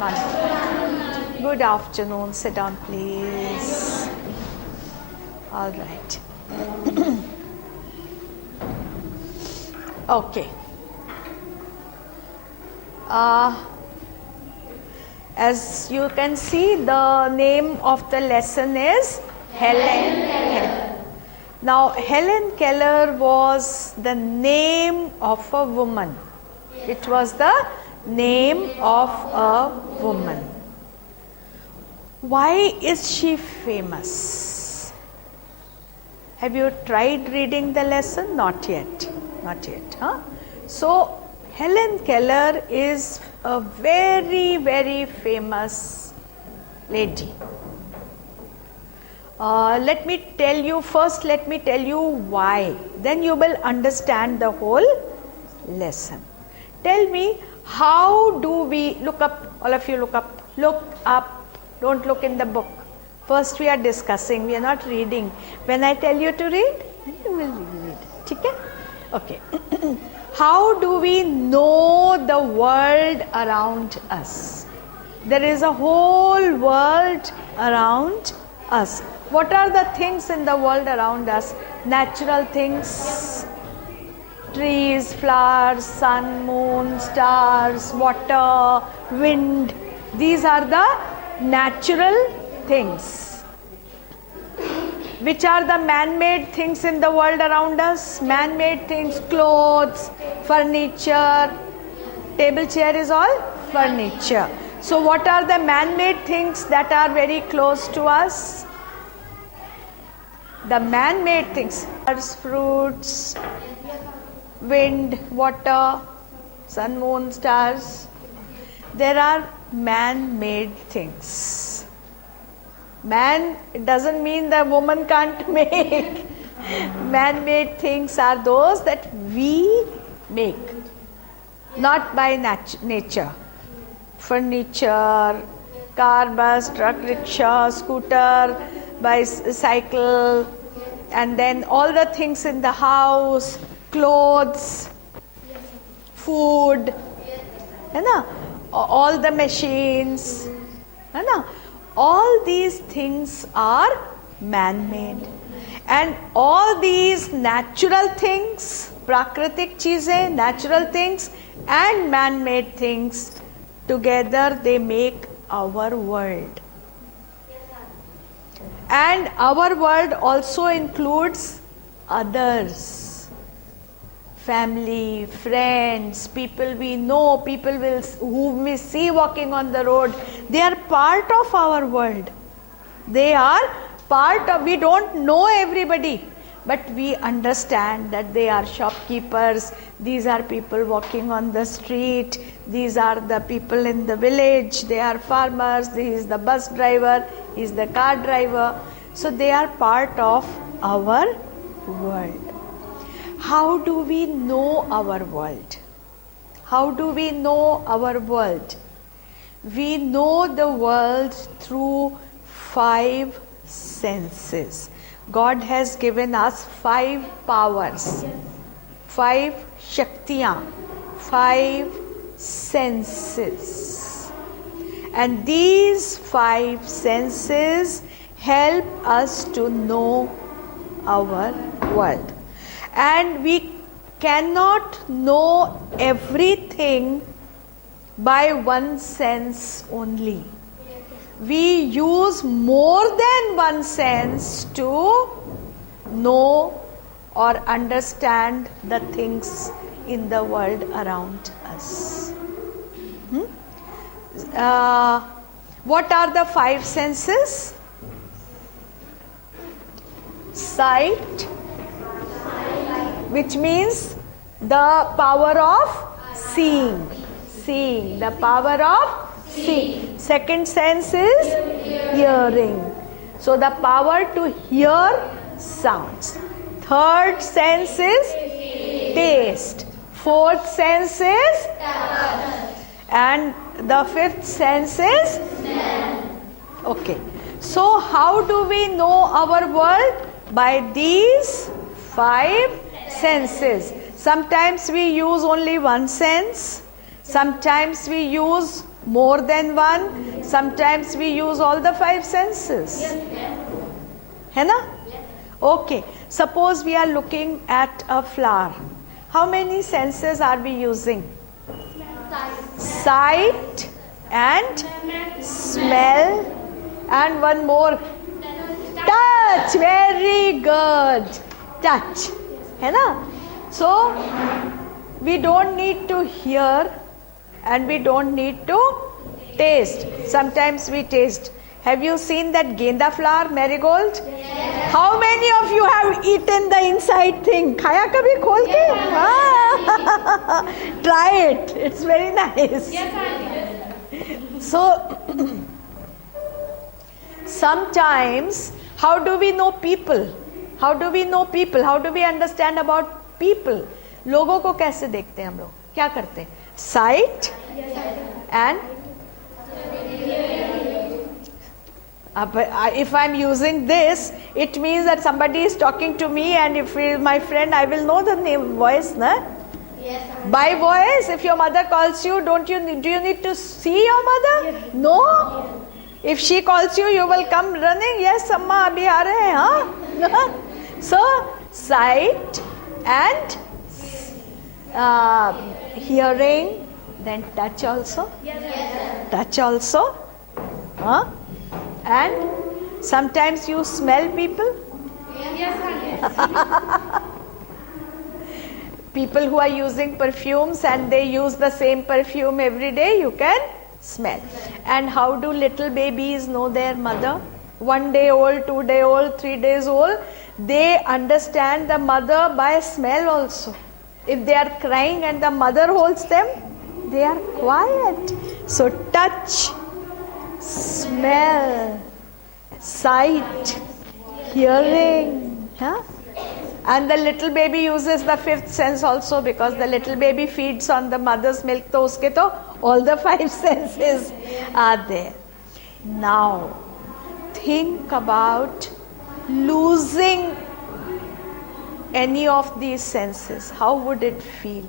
One. Good afternoon. Sit down, please. All right. Okay. As you can see, the name of the lesson is Helen Keller. Now, Helen Keller was the name of a woman. It was the name of a woman. Why is she famous? Have you tried reading the lesson? Not yet. Not yet. Huh? So, Helen Keller is a very, very famous lady. Let me tell you why. Then you will understand the whole lesson. Tell me, how do we look up? All of you look up. Look up. Don't look in the book. First we are discussing. We are not reading. When I tell you to read, you will read. Okay? Okay. How do we know the world around us? There is a whole world around us. What are the things in the world around us? Natural things, trees, flowers, sun, moon, stars, water, wind. These are the natural things. Which are the man-made things in the world around us? Man-made things, clothes, furniture, table, chair is all furniture. So what are the man-made things that are very close to us? The man-made things, fruits, wind, water, sun, moon, stars. There are man-made things. Man, it doesn't mean the woman can't make. Man-made things are those that we make, not by nature. Furniture, car, bus, truck, rickshaw, scooter, bicycle, and then all the things in the house, clothes, food, all the machines, all these things are man-made. And all these natural things, prakritik cheezein, natural things and man-made things, together they make our world. And our world also includes others. Family, friends, people we know, people whom we see walking on the road. They are part of our world. They are part of, we don't know everybody, but we understand that they are shopkeepers, these are people walking on the street, these are the people in the village, they are farmers, this is the bus driver, he is the car driver. So they are part of our world. How do we know our world? How do we know our world? We know the world through 5 senses. God has given us 5 powers, 5 shaktiyan, 5 senses. And these 5 senses help us to know our world. And we cannot know everything by one sense only. We use more than one sense to know or understand the things in the world around us. What are the 5 senses? Sight, which means the power of seeing. Seeing, the power of seeing. Second sense is hearing. So the power to hear sounds. Third sense is taste. Fourth sense is and the fifth sense is okay. So how do we know our world? By these 5 senses. Sometimes we use only one sense. Sometimes we use More than one. Sometimes we use all the 5 senses. है ना? Okay. Suppose we are looking at a flower. How many senses are we using? Sight and smell and one more. Touch. Very good. Touch. है ना? So we don't need to hear and we don't need to taste. Sometimes we taste. Have you seen that genda flower, marigold? Yes. How many of you have eaten the inside thing? Khaya kabhi khol ke? Ah. Try it. It's very nice. Yes, I did. So sometimes, how do we know people? How do we know people? How do we understand about people? लोगों को कैसे देखते हैं हम लोग? क्या करते हैं? Sight and if I'm using this, it means that somebody is talking to me, and if he is my friend, I will know the name, voice, na? Yes. By voice, if your mother calls you, do you need to see your mother? Yes. No. Yes. If she calls you, you will come running. Yes, Amma, abhi aa rahe hain, huh? So, sight and hearing, then touch also. Yes. Touch also. Huh? And sometimes you smell people. Yes. People who are using perfumes and they use the same perfume every day, you can smell. And how do little babies know their mother? 1 day old, 2 day old, 3 days old. They understand the mother by smell also. If they are crying and the mother holds them, they are quiet. So touch, smell, sight, hearing. Huh? And the little baby uses the 5th sense also, because the little baby feeds on the mother's milk. So uske to all the 5 senses are there. Now, think about losing any of these senses. How would it feel?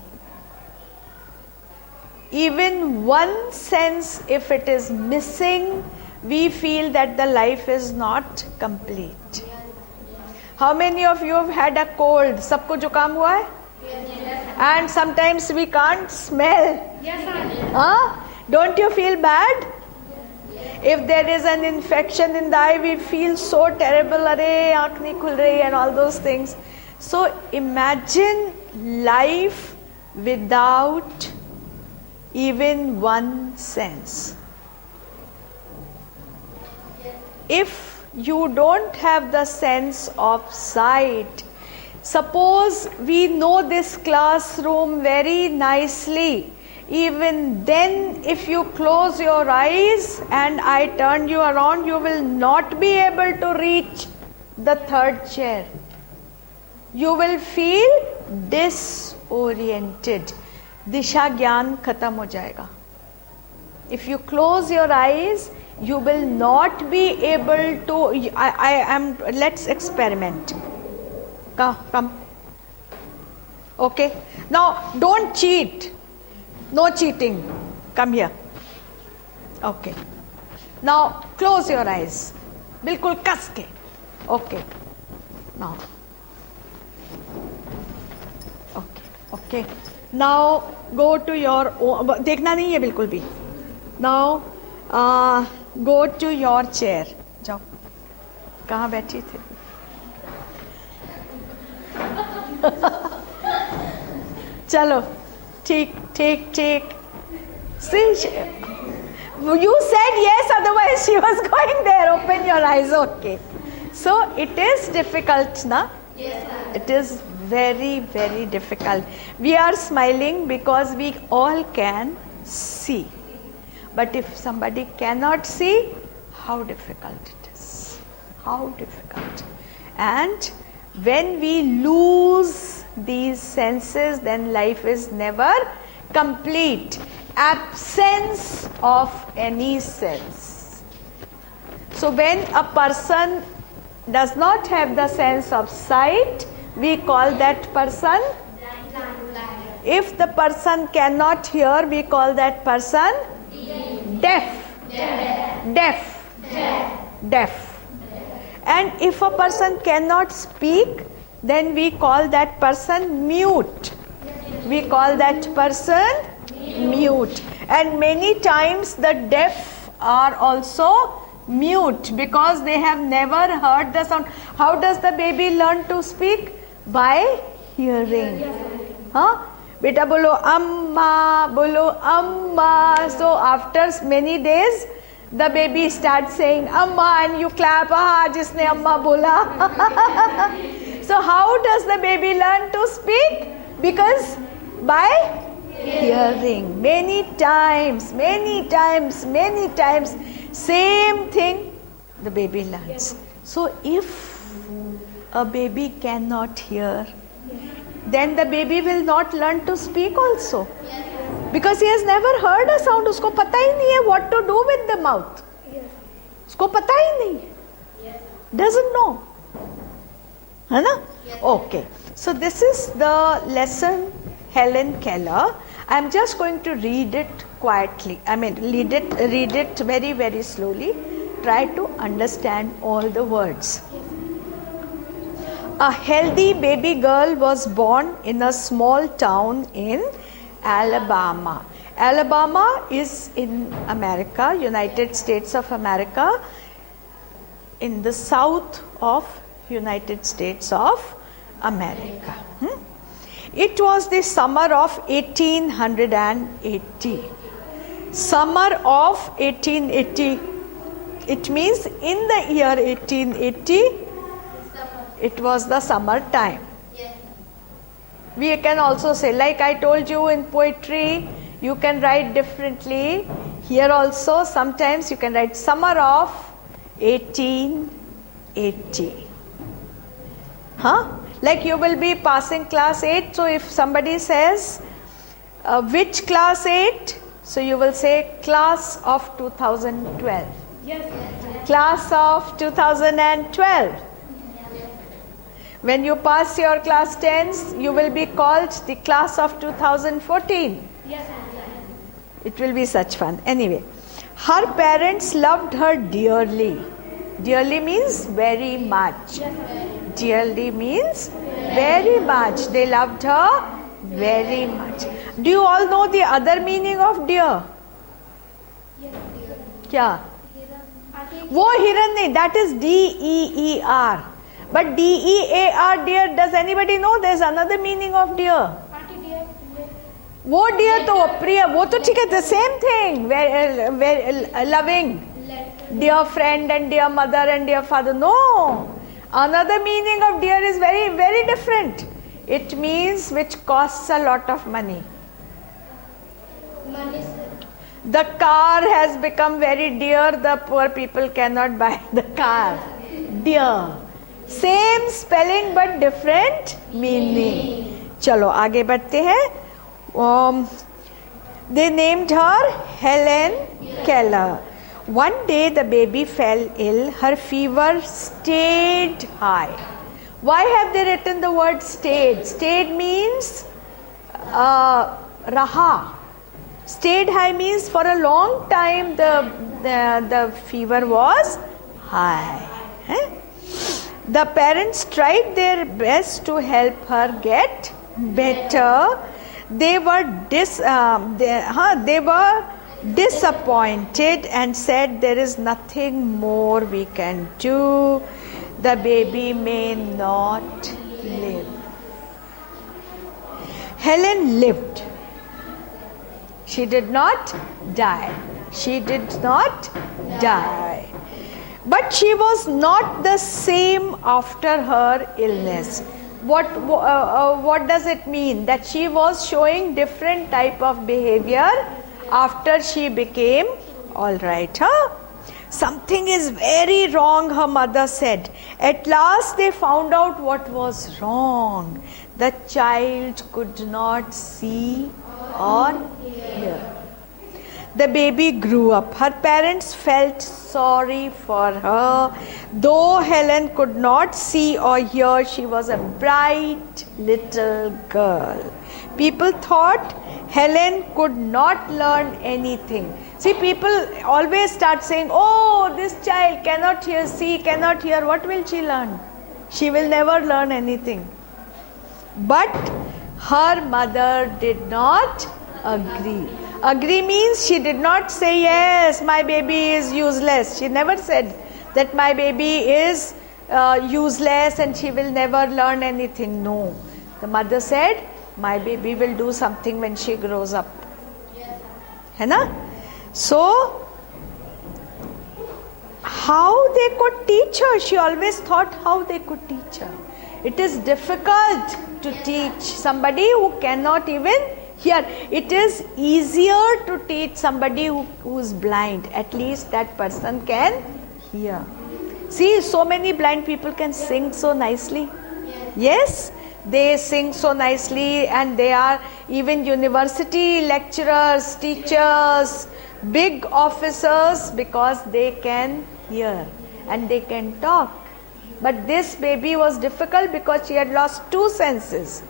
Even one sense, if it is missing, we feel that the life is not complete. How many of you have had a cold? Sabko jukam hua hai? Yes. And sometimes we can't smell. Yes, huh? Don't you feel bad? Yes. If there is an infection in the eye, we feel so terrible. Arey, aankh nahi khul rahi, and all those things. So imagine life without even one sense. If you don't have the sense of sight, suppose we know this classroom very nicely, even then if you close your eyes and I turn you around, you will not be able to reach the 3rd chair. You will feel disoriented. Disha gyan khatam ho jayega. If you close your eyes, you will not be able to. Let's experiment. Come. Okay. Now, don't cheat. No cheating. Come here. Okay. Now, close your eyes. Bilkul kas ke. Okay. Now. Okay. Now, go to your own. Dekhna nahi hai bilkul bhi. Now, go to your chair. जाओ. कहाँ बैठी थी? चलो. ठीक. See, you said yes, otherwise she was going there. Open your eyes. Okay. So it is difficult, na? Yes, sir. It is very, very difficult. We are smiling because we all can see. But if somebody cannot see, how difficult it is. How difficult. And when we lose these senses, then life is never complete. Absence of any sense. So when a person does not have the sense of sight, we call that person blind. If the person cannot hear, we call that person Deaf. Deaf. Deaf. And if a person cannot speak, then we call that person mute. We call that person mute. And many times the deaf are also mute because they have never heard the sound. How does the baby learn to speak? By hearing. Huh? Beta bolo amma. So after many days, the baby starts saying amma and you clap, jisne amma bola. So how does the baby learn to speak? Because by hearing. Many times, same thing the baby learns. So if a baby cannot hear, then the baby will not learn to speak also. Because he has never heard a sound. Usko pata hi nahi hai what to do with the mouth. Usko pata hi nahi. Doesn't know. है ना? Okay. So this is the lesson Helen Keller. I am just going to read it quietly. Read it very, very slowly. Try to understand all the words. A healthy baby girl was born in a small town in Alabama. Alabama is in America, United States of America, in the south of United States of America. It was the summer of 1880. Summer of 1880. It means in the year 1880, it was the summer time. We can also say, like I told you in poetry, you can write differently. Here also, sometimes you can write summer of 1880. Huh? Like you will be passing class 8, so if somebody says, which class 8? So you will say class of 2012. Yes. Class of 2012. When you pass your class 10s, you will be called the class of 2014. Yes. It will be such fun. Anyway, her parents loved her dearly. Dearly means very much. Dearly means very much. They loved her very much. Do you all know the other meaning of dear? Kya? Wo hiran nahi, that is D-E-E-R. But D-E-A-R, dear, does anybody know there's another meaning of dear? Wo dear to priya, wo to theek hai, the same thing. Very loving. Dear friend and dear mother and dear father. No. Another meaning of dear is very, very different. It means which costs a lot of money. The car has become very dear, the poor people cannot buy the car. Dear. Same spelling but different meaning. Chalo, aage badhte hain. They named her Helen Keller. One day the baby fell ill. Her fever stayed high. Why have they written the word stayed? Stayed means raha. Stayed high means for a long time the fever was high. The parents tried their best to help her get better. They were disappointed and said there is nothing more we can do. The baby may not live. Helen lived. She did not die. She did not die. But she was not the same after her illness. What does it mean? That she was showing different type of behavior after she became all right. Something is very wrong, her mother said. At last they found out what was wrong. The child could not see or hear. The baby grew up. Her parents felt sorry for her. Though Helen could not see or hear, she was a bright little girl. People thought Helen could not learn anything. See, people always start saying, oh, this child cannot hear, see, cannot hear. What will she learn? She will never learn anything. But her mother did not agree. Agree means she did not say, yes, my baby is useless. She never said that my baby is useless and she will never learn anything. No. The mother said, my baby will do something when she grows up. Hai na? So, how they could teach her? She always thought how they could teach her. It is difficult to teach somebody who cannot even hear. It is easier to teach somebody who is blind. At least that person can hear. See, so many blind people can sing so nicely. Yes, they sing so nicely, and they are even university lecturers, teachers, big officers, because they can hear and they can talk. But this baby was difficult because she had lost two senses: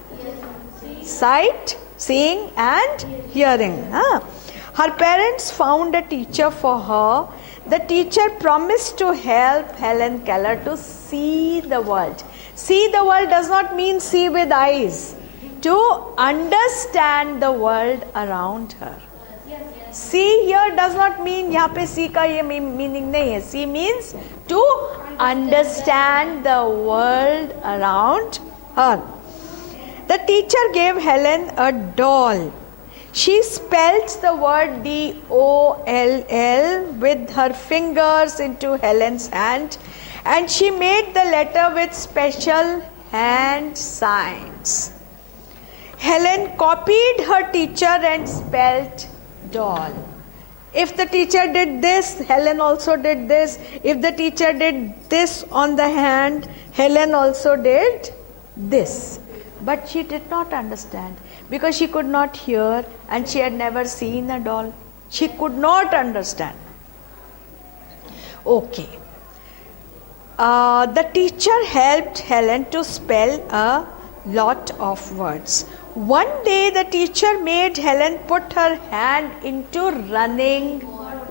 sight, seeing, and hearing. Her parents found a teacher for her. The teacher promised to help Helen Keller to see the world. See the world does not mean see with eyes. To understand the world around her. See here does not mean यहाँ पे see का ये meaning नहीं है. See means to understand the world around her. The teacher gave Helen a doll. She spelled the word D-O-L-L with her fingers into Helen's hand, and she made the letter with special hand signs. Helen copied her teacher and spelled doll. If the teacher did this, Helen also did this. If the teacher did this on the hand, Helen also did this. But she did not understand because she could not hear and she had never seen a doll. She could not understand. Okay. The teacher helped Helen to spell a lot of words. One day the teacher made Helen put her hand into running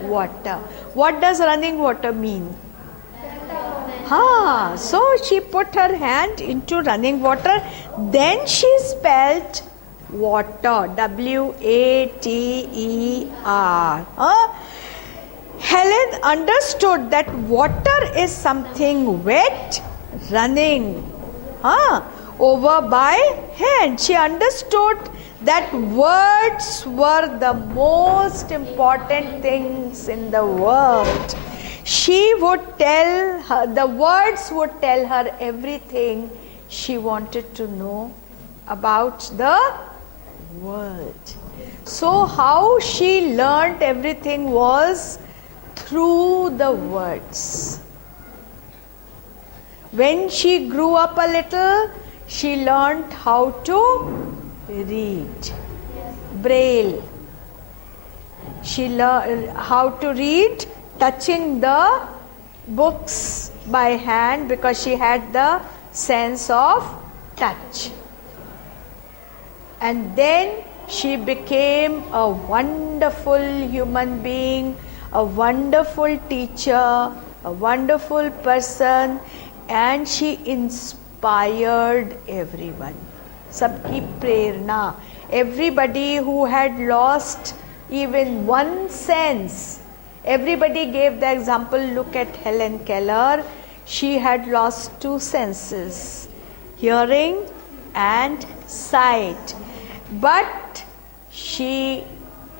water. What does running water mean? So she put her hand into running water. Then she spelled water. W-A-T-E-R. Helen understood that water is something wet, running over by hand. She understood that words were the most important things in the world. She would tell her, the words would tell her everything she wanted to know about the world. So how she learnt everything was through the words. When she grew up a little, she learnt how to read. Braille. She learned how to read, touching the books by hand because she had the sense of touch. And then she became a wonderful human being, a wonderful teacher, a wonderful person, and she inspired everyone. Sabki prerna. Everybody who had lost even one sense, everybody gave the example. Look at Helen Keller. She had lost two senses, hearing and sight. But she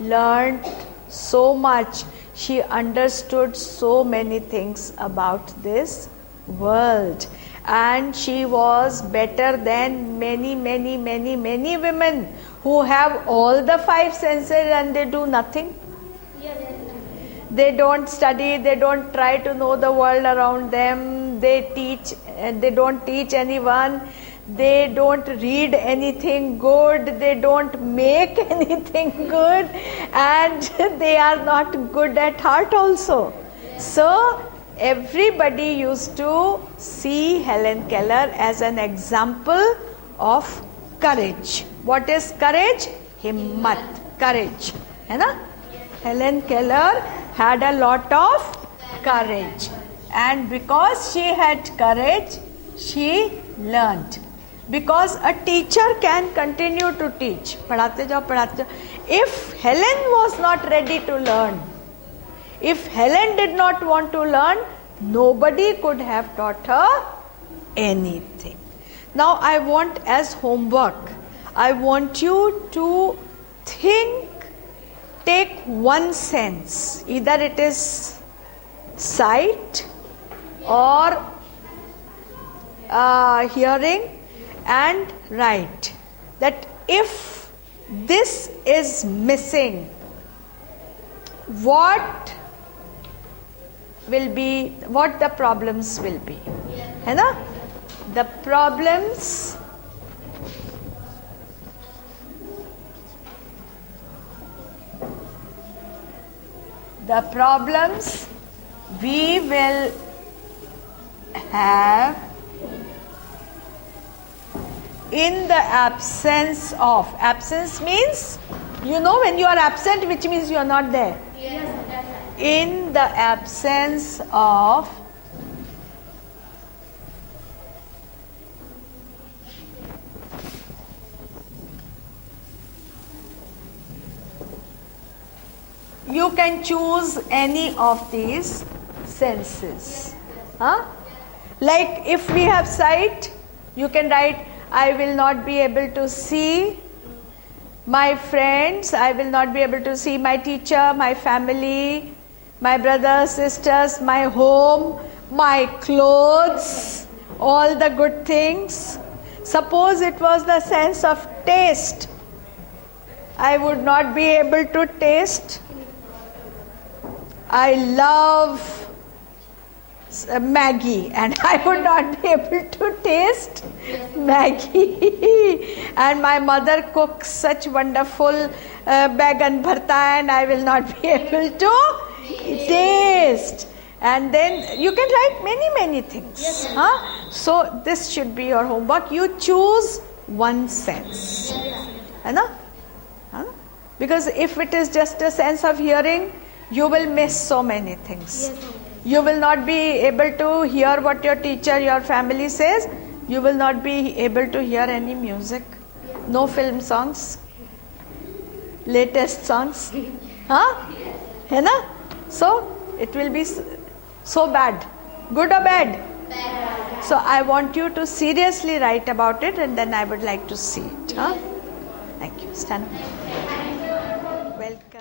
learned so much. She understood so many things about this world. And she was better than many women who have all the five senses and they do nothing. They don't study, they don't try to know the world around them, they don't teach anyone, they don't read anything good, they don't make anything good, and they are not good at heart also. So everybody used to see Helen Keller as an example of courage. What is courage? Himmat. courage, है ना? Helen Keller had a lot of courage, and because she had courage, she learned. Because a teacher can continue to teach. पढ़ाते जाओ, पढ़ाते जाओ. If Helen was not ready to learn, if Helen did not want to learn, nobody could have taught her anything. Now I want, as homework, I want you to think, take one sense. Either it is sight or hearing, and write that if this is missing, what the problems will be. है ना? The problems we will have in the absence of. Absence means, you know, when you are absent, which means you are not there. Yes. In the absence of you can choose any of these senses. Huh? Like if we have sight, you can write, I will not be able to see my friends, I will not be able to see my teacher, my family, my brothers, sisters, my home, my clothes, all the good things. Suppose it was the sense of taste. I would not be able to taste. I love Maggie, and I would not be able to taste Maggie. And my mother cooks such wonderful bagan bharta, and I will not be able to taste. And then you can write many things. Yes, huh? So this should be your homework. You choose one sense. Hai na? Huh? Because if it is just a sense of hearing, you will miss so many things. Yes. You will not be able to hear what your teacher, your family says. You will not be able to hear any music. No film songs. Latest songs. Huh? Hai na? So it will be so bad. Good or bad? Bad. So I want you to seriously write about it, and then I would like to see it. Huh? Thank you. Stand up.